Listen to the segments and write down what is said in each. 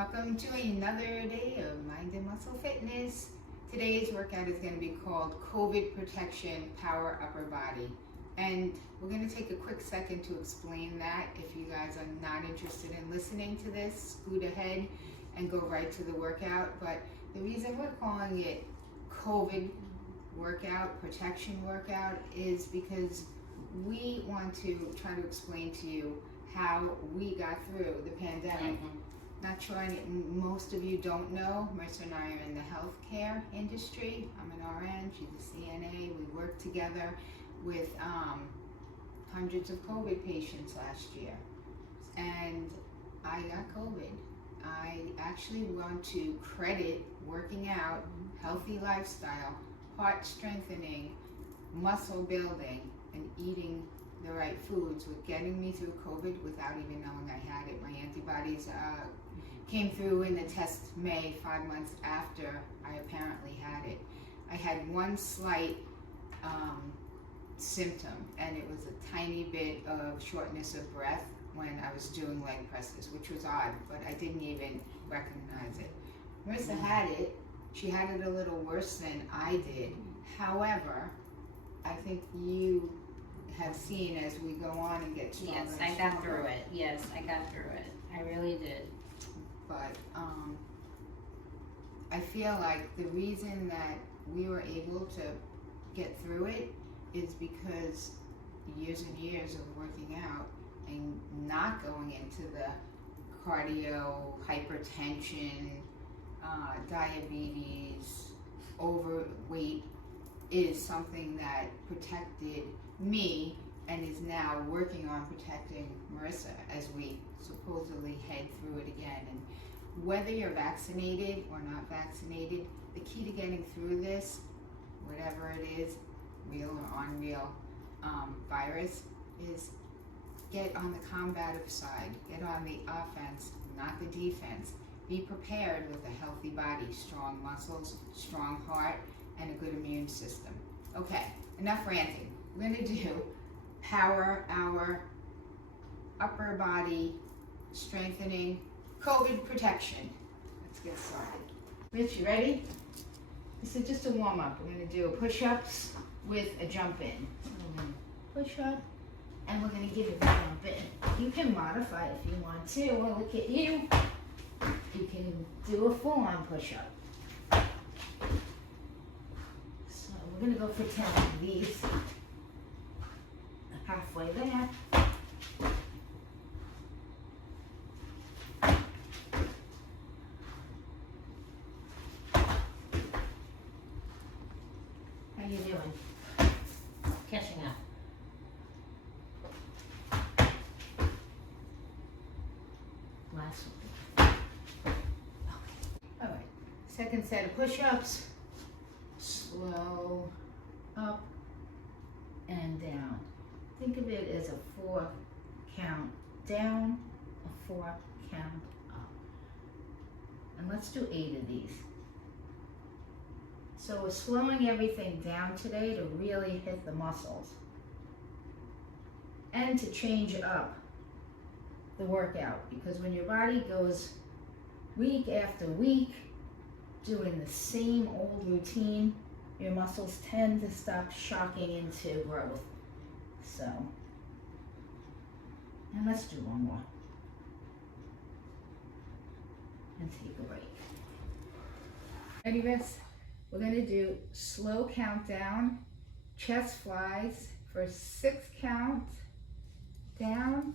Welcome to another day of Mind and Muscle Fitness. Today's workout is going to be called COVID Protection Power Upper Body. And we're going to take a quick second to explain that. If you guys are not interested in listening to this, scoot ahead and go right to the workout. But the reason we're calling it COVID workout, protection workout, is because we want to try to explain to you how we got through the pandemic. Not sure most of you don't know, Marissa and I are in the healthcare industry. I'm an RN, she's a CNA. We worked together with hundreds of COVID patients last year. And I got COVID. I actually want to credit working out, healthy lifestyle, heart strengthening, muscle building, and eating the right foods with getting me through COVID without even knowing I had it. My antibodies came through in the test May, 5 months after I apparently had it. I had one slight symptom, and it was a tiny bit of shortness of breath when I was doing leg presses, which was odd, but I didn't even recognize it. Marissa had it. She had it a little worse than I did. However, I think you have seen as we go on and get stronger. Yes, I got through it. Yes, I got through it. I really did. But I feel like the reason that we were able to get through it is because years and years of working out and not going into the cardio, hypertension, diabetes, overweight is something that protected me and is now working on protecting Marissa as we supposedly head through it again. And whether you're vaccinated or not vaccinated, the key to getting through this, whatever it is, real or unreal virus, is get on the combative side, get on the offense, not the defense. Be prepared with a healthy body, strong muscles, strong heart, and a good immune system. Okay, enough ranting. We're gonna do power hour, upper body strengthening, COVID protection. Let's get started. Rich, you ready? This is just a warm up. We're gonna do push-ups with a jump in. So we're gonna push up and we're gonna give it a jump in. You can modify if you want to. Well, look at you. You can do a full-on push-up. So we're gonna go for 10 of these. Halfway there. How you doing? Catching up. Last one. Okay. All right. Second set of push-ups. Slow up and down. Think of it as a 4 count down, a 4 count up. And let's do 8 of these. So we're slowing everything down today to really hit the muscles and to change up the workout, because when your body goes week after week doing the same old routine, your muscles tend to stop shocking into growth. So, and let's do one more and take a break. Ready, Riss? We're gonna do slow countdown, chest flies for 6 counts, down,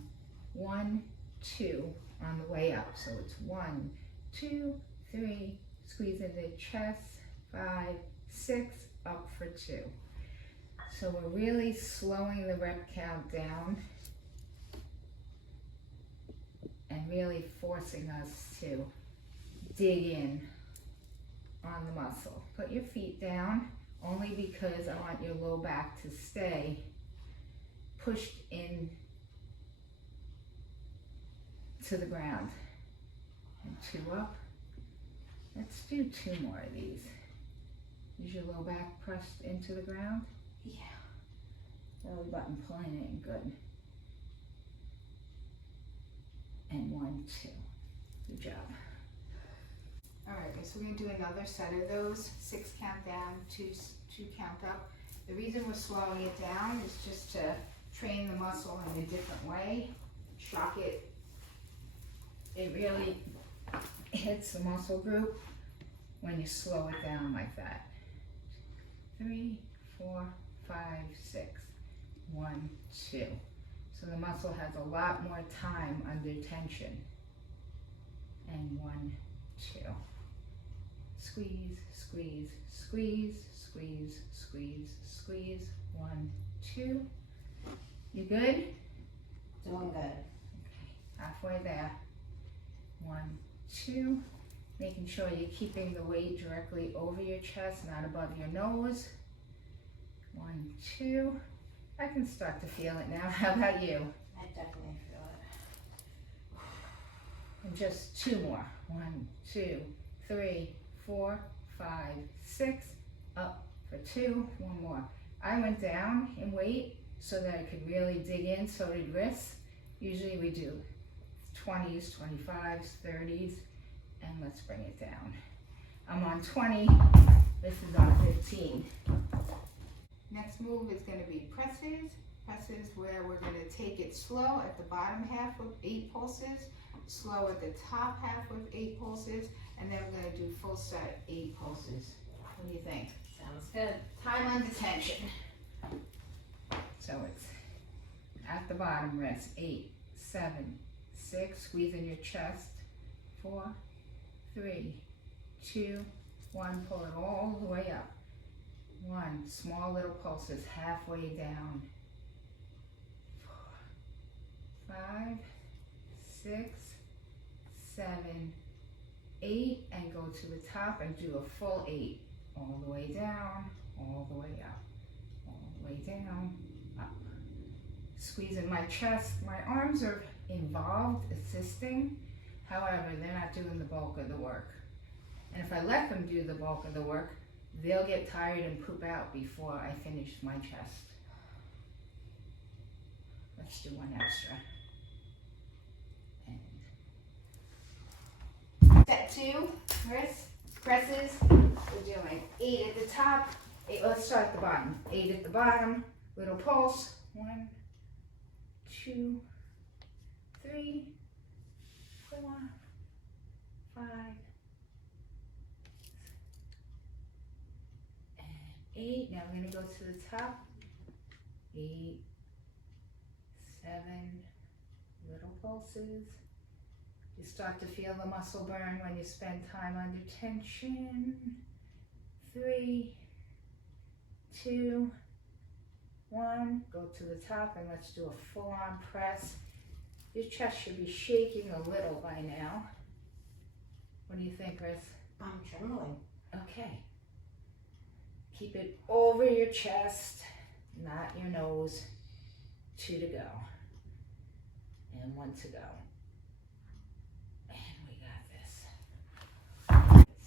1, 2 on the way up. So it's 1, 2, 3, squeeze into chest, 5, 6, up for 2. So we're really slowing the rep count down and really forcing us to dig in on the muscle. Put your feet down only because I want your low back to stay pushed in to the ground. And 2 up. Let's do 2 more of these. Is your low back pressed into the ground? Yeah. Belly button pulling in, good. And 1, 2. Good job. so we're gonna do another set of those, 6 count down, two count up. The reason we're slowing it down is just to train the muscle in a different way, shock it. It really hits the muscle group when you slow it down like that. 3, 4, 5, 6, 1, 2. So the muscle has a lot more time under tension. And 1, 2. Squeeze, squeeze, squeeze, squeeze, squeeze, squeeze. 1, 2. You good? Doing good. Okay, halfway there. 1, 2. Making sure you're keeping the weight directly over your chest, not above your nose. 1, 2. I can start to feel it now. How about you? I definitely feel it. And just 2 more. 1, 2, 3, 4, 5, 6. Up for 2. 1 more. I went down in weight so that I could really dig in. So did wrists. Usually we do 20s, 25s, 30s. And let's bring it down. I'm on 20. This is on 15. Next move is going to be presses. Presses where we're going to take it slow at the bottom half with 8 pulses, slow at the top half with 8 pulses, and then we're going to do full set 8 pulses. What do you think? Sounds good. Time under tension. So it's at the bottom rest. 8, 7, 6. Squeeze in your chest. 4, 3, 2, 1. Pull it all the way up. 1. Small little pulses halfway down. 4, 5, 6, 7, 8. And go to the top and do a full 8. All the way down, all the way up, all the way down, up. Squeezing my chest. My arms are involved, assisting. However, they're not doing the bulk of the work. And if I let them do the bulk of the work, they'll get tired and poop out before I finish my chest. Let's do 1 extra. And set 2, wrists, presses. We're doing 8 at the top. 8, let's start at the bottom. 8 at the bottom, little pulse. 1, 2, 3, 4, 5, and 8. Now we're going to go to the top. 8, 7, little pulses. You start to feel the muscle burn when you spend time under tension. 3, 2, 1. Go to the top and let's do a full-on press. Your chest should be shaking a little by now. What do you think, Chris? I'm trembling. Okay. Keep it over your chest, not your nose. 2 to go. And 1 to go. And we got this.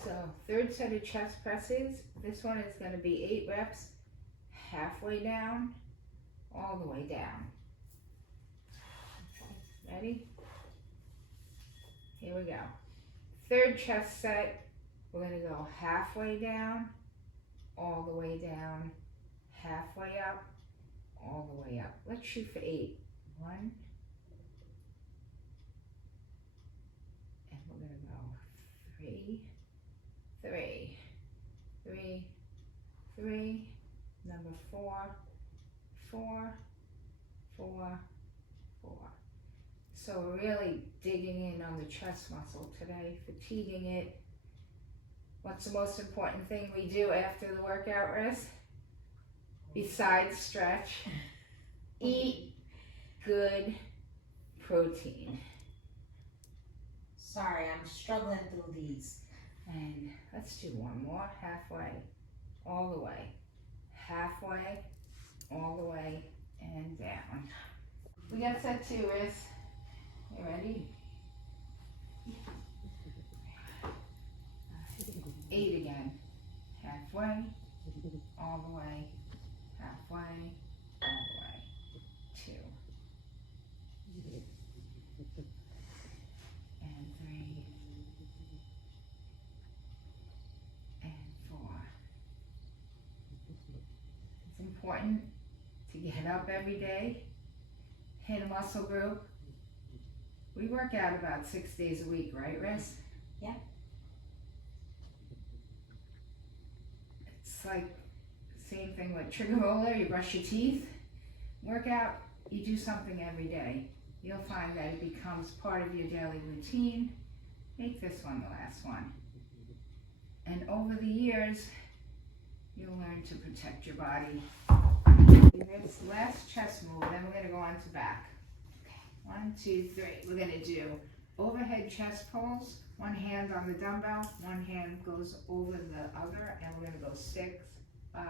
So, 3rd set of chest presses. This one is going to be 8 reps, halfway down, all the way down. Okay, ready? Here we go. 3rd chest set, we're going to go halfway down, all the way down, halfway up, all the way up. Let's shoot for 8. 1. And we're going to go 3, 3, 3, 3, number 4, 4, 4, 4. So we're really digging in on the chest muscle today, fatiguing it. What's the most important thing we do after the workout, Riz? Besides stretch? Eat good protein. Sorry, I'm struggling through these. And let's do 1 more, halfway, all the way, halfway, all the way, and down. We got set 2, Riz. You ready? 8 again. Halfway, all the way, halfway, all the way. 2. And 3. important to get up every day, hit a muscle group. We work out about 6 days a week, right, Riz? Yeah. It's like same thing with trigger roller, you brush your teeth, workout, you do something every day. You'll find that it becomes part of your daily routine. Make this one the last one. And over the years, you'll learn to protect your body. This last chest move, then we're gonna go on to back. Okay, 1, 2, 3. We're gonna do overhead chest pulls. One hand on the dumbbell, one hand goes over the other, and we're gonna go 6, 5,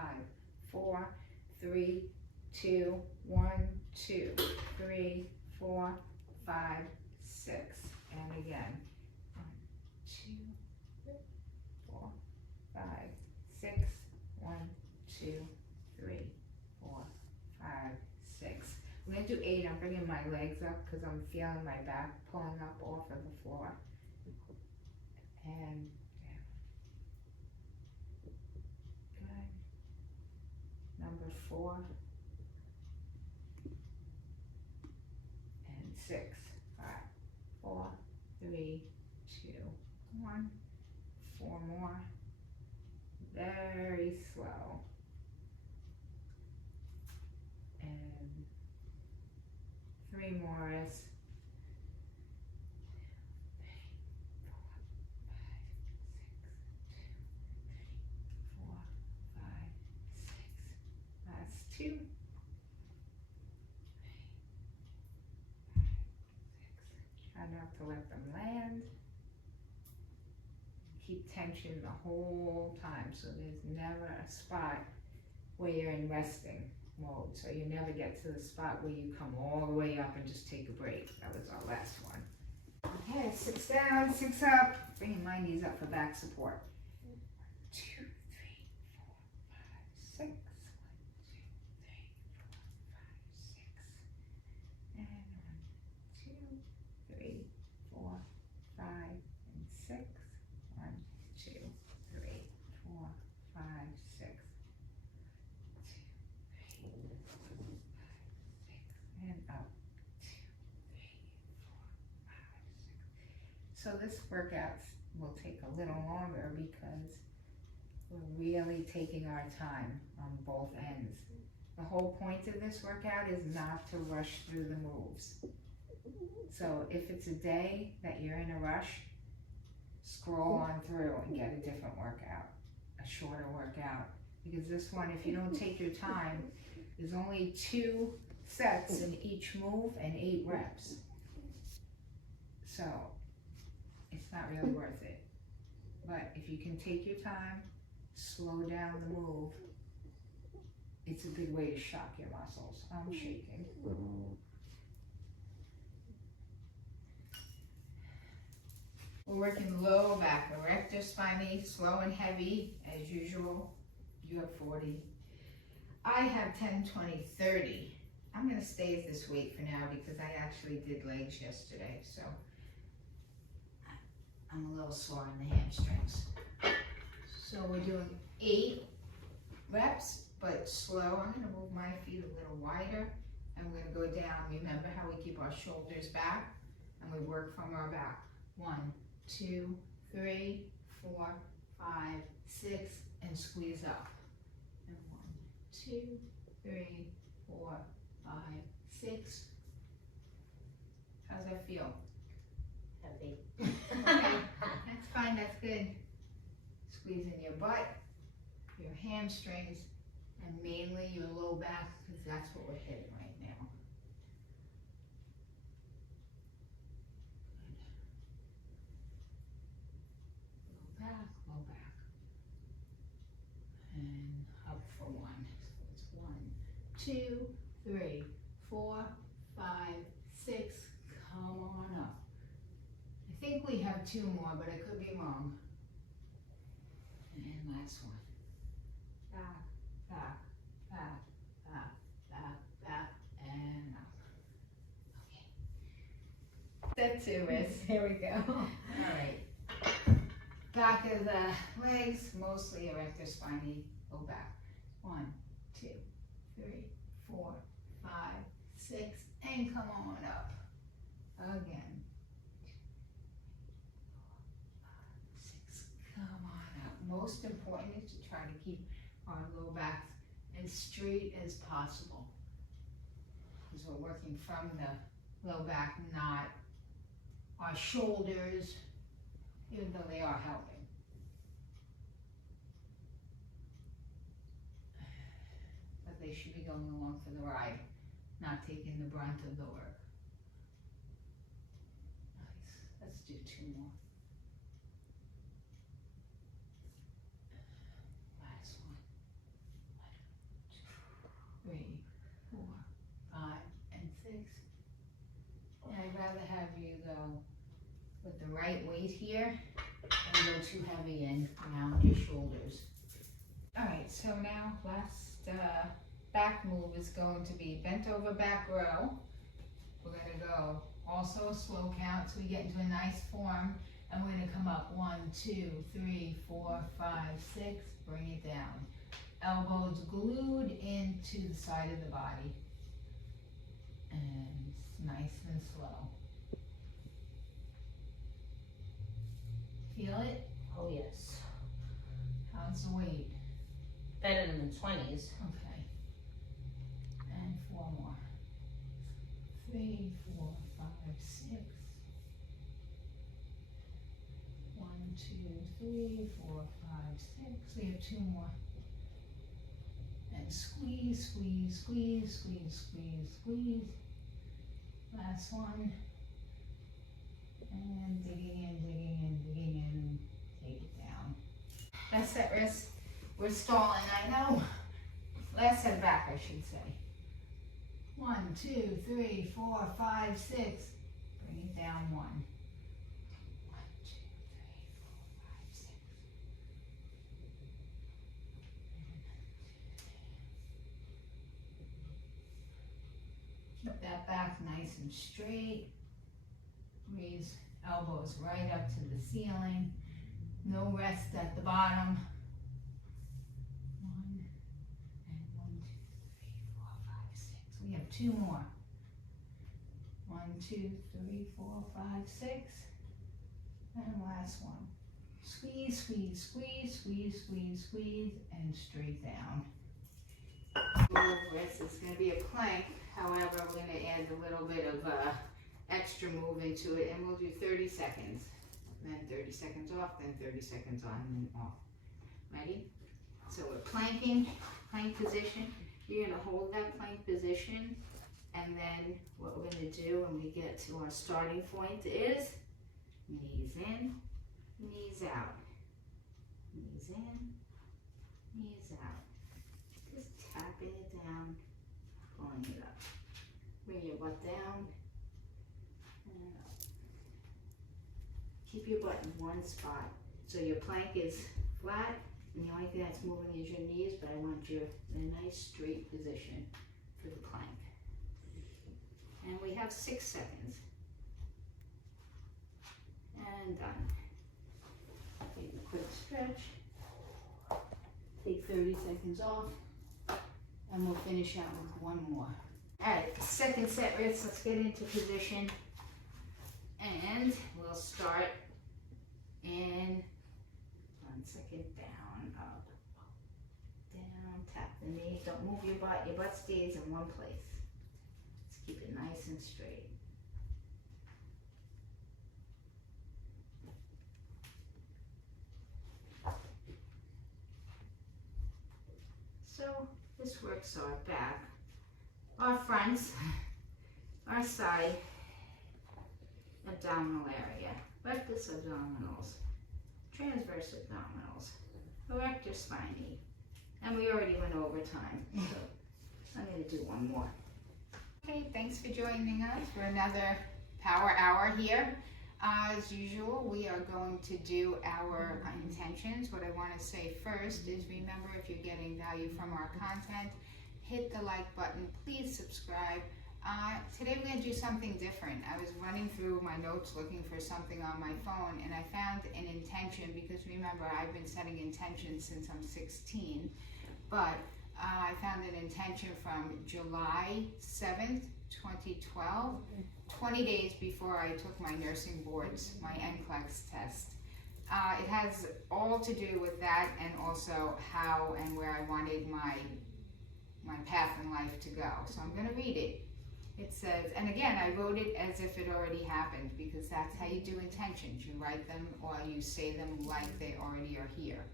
4, 3, 2, 1, 2, 3, 4, 5, 6. And again, 1, 2, 4, 5, 6, 1, 2, 3, 4, 5, 6. I'm gonna do 8. I'm bringing my legs up because I'm feeling my back pulling up off of the floor. And down. Good. Number 4. And 6. 5, 4, 3, 2, 1. 4 more. Very slow. And 3 more is 2. Try not to let them land. Keep tension the whole time, so there's never a spot where you're in resting mode. So you never get to the spot where you come all the way up and just take a break. That was our last one. Okay, 6 down, 6 up. Bringing my knees up for back support. 2, 3, 4, 5, 6. 1, 2, 3, 4, 5, and 6. 1, 2, 3, 4, 5, 6. 2, 3, 4, 5, 6, and up. 2, 3, 4, 5, 6. So this workout will take a little longer because we're really taking our time on both ends. The whole point of this workout is not to rush through the moves. So if it's a day that you're in a rush, scroll on through and get a different workout, a shorter workout. Because this one, if you don't take your time, there's only 2 sets in each move and 8 reps. So it's not really worth it. But if you can take your time, slow down the move, it's a good way to shock your muscles. I'm shaking. We're working low back, erector spinae, slow and heavy as usual. You have 40. I have 10, 20, 30. I'm gonna stay at this weight for now because I actually did legs yesterday, so I'm a little sore in the hamstrings. So we're doing 8 reps, but slow. I'm gonna move my feet a little wider and we're gonna go down. Remember how we keep our shoulders back and we work from our back. 1, 2, 3, 4, 5, 6, and squeeze up. And 1, 2, 3, 4, 5, 6. How's that feel? Heavy. Okay, that's fine, that's good. Squeezing your butt, your hamstrings, and mainly your low back, because that's what we're hitting right now. Good. Low back. And up for 1. So it's 1, 2, 3, 4, 5, 6. Come on up. I think we have 2 more, but I could be wrong. And last one. Back, back, back, back, back, back, and up. Okay. Step 2 is, Here we go. alright. Back of the legs, mostly erector spinae, low back. 1, 2, 3, 4, 5, 6, and come on up. Again. 6, come on up. Most important is to try to keep our low backs as straight as possible. Because we're working from the low back, not our shoulders, even though they are helping. But they should be going along for the ride, not taking the brunt of the work. Nice. Let's do 2 more. Last one. 1, 2, 3, 4, 5, and 6. And I'd rather have you go with the right weight here and go too heavy in around your shoulders. Alright, so now last back move is going to be bent over back row. We're going to go also a slow count so we get into a nice form, and we're going to come up 1, 2, 3, 4, 5, 6, bring it down. Elbows glued into the side of the body. And nice and slow. Feel it? Oh yes. How's the weight? Better than the 20s. Okay. And 4 more. 3, 4, 5, 6. 1, 2, 3, 4, 5, 6. We have 2 more. And squeeze, squeeze, squeeze, squeeze, squeeze, squeeze. Last one. And digging in, digging in, digging in. Take it down. Last set wrist. We're stalling, I know. Last set back, I should say. 1, 2, 3, 4, 5, 6. Bring it down 1. 1, 2, 3, 4, 5, 6. Keep that back nice and straight. Raise elbows right up to the ceiling. No rest at the bottom. 1 and 1, 2, 3, 4, 5, 6. We have 2 more. 1, 2, 3, 4, 5, 6. And last one. Squeeze, squeeze, squeeze, squeeze, squeeze, squeeze, and straight down. Move wrist is going to be a plank. However, we're going to add a little bit of extra move into it, and we'll do 30 seconds. Then 30 seconds off, then 30 seconds on, and then off. Ready? So we're planking, plank position. You're going to hold that plank position, and then what we're going to do when we get to our starting point is knees in, knees out. Knees in, knees out. Just tapping it down, pulling it up. Bring your butt down and up. Keep your butt in one spot. So your plank is flat, and the only thing that's moving is your knees, but I want you in a nice straight position for the plank. And we have 6 seconds. And done. Take a quick stretch. Take 30 seconds off. And we'll finish out with 1 more. Alright, second set wrist. Let's get into position. And we'll start in 1 second, down, up, down, tap the knee. Don't move your butt stays in one place. Let's keep it nice and straight. So this works our back, our fronts, our side, abdominal area, rectus abdominals, transverse abdominals, erector spinae, and we already went over time, so I'm going to do 1 more. Okay, thanks for joining us for another power hour here. As usual, we are going to do our intentions. What I want to say first is remember, if you're getting value from our content, hit the like button, please subscribe. Today we're going to do something different. I was running through my notes looking for something on my phone, and I found an intention, because remember, I've been setting intentions since I'm 16, but I found an intention from July 7th, 2012, 20 days before I took my nursing boards, my NCLEX test. It has all to do with that, and also how and where I wanted my path in life to go. So I'm going to read it. It says, and again, I wrote it as if it already happened, because that's how you do intentions. You write them or you say them like they already are here.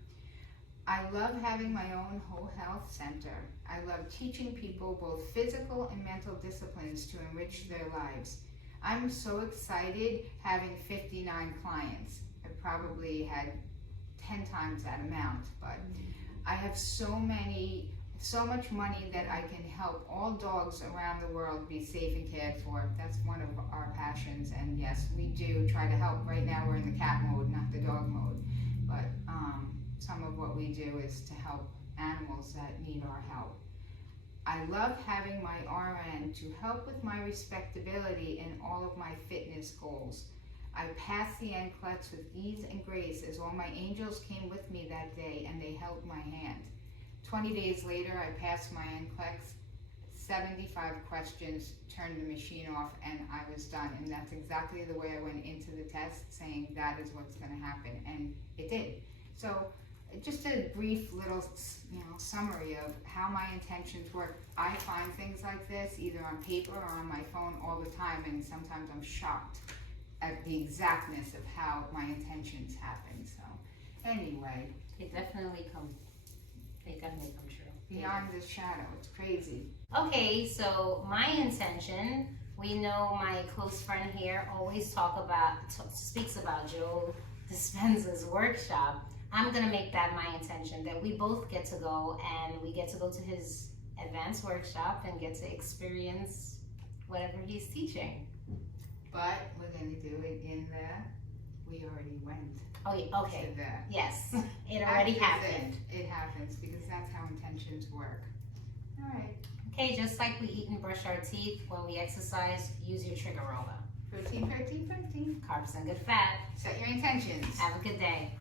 I love having my own whole health center. I love teaching people both physical and mental disciplines to enrich their lives. I'm so excited having 59 clients. I probably had 10 times that amount, but I have so much money that I can help all dogs around the world be safe and cared for. That's one of our passions, and yes, we do try to help. Right now we're in the cat mode, not the dog mode, but some of what we do is to help animals that need our help. I love having my RN to help with my respectability in all of my fitness goals. I passed the NCLEX with ease and grace, as all my angels came with me that day and they held my hand. 20 days later, I passed my NCLEX, 75 questions, turned the machine off, and I was done. And that's exactly the way I went into the test, saying that is what's going to happen, and it did. So just a brief little summary of how my intentions work. I find things like this either on paper or on my phone all the time, and sometimes I'm shocked at the exactness of how my intentions happen. So anyway, They definitely come true. beyond the shadow, it's crazy. Okay, so my intention, we know my close friend here always speaks about Joe Dispenza's workshop. I'm gonna make that my intention, that we both get to go, and we get to go to his advanced workshop and get to experience whatever he's teaching. But we're going to do it we already went. Oh, yeah, okay. To that. Yes, it already happened. It happens, because that's how intentions work. All right. Okay, just like we eat and brush our teeth, when we exercise, use your trigger roller. Protein, protein, protein. Carbs and good fat. Set your intentions. Have a good day.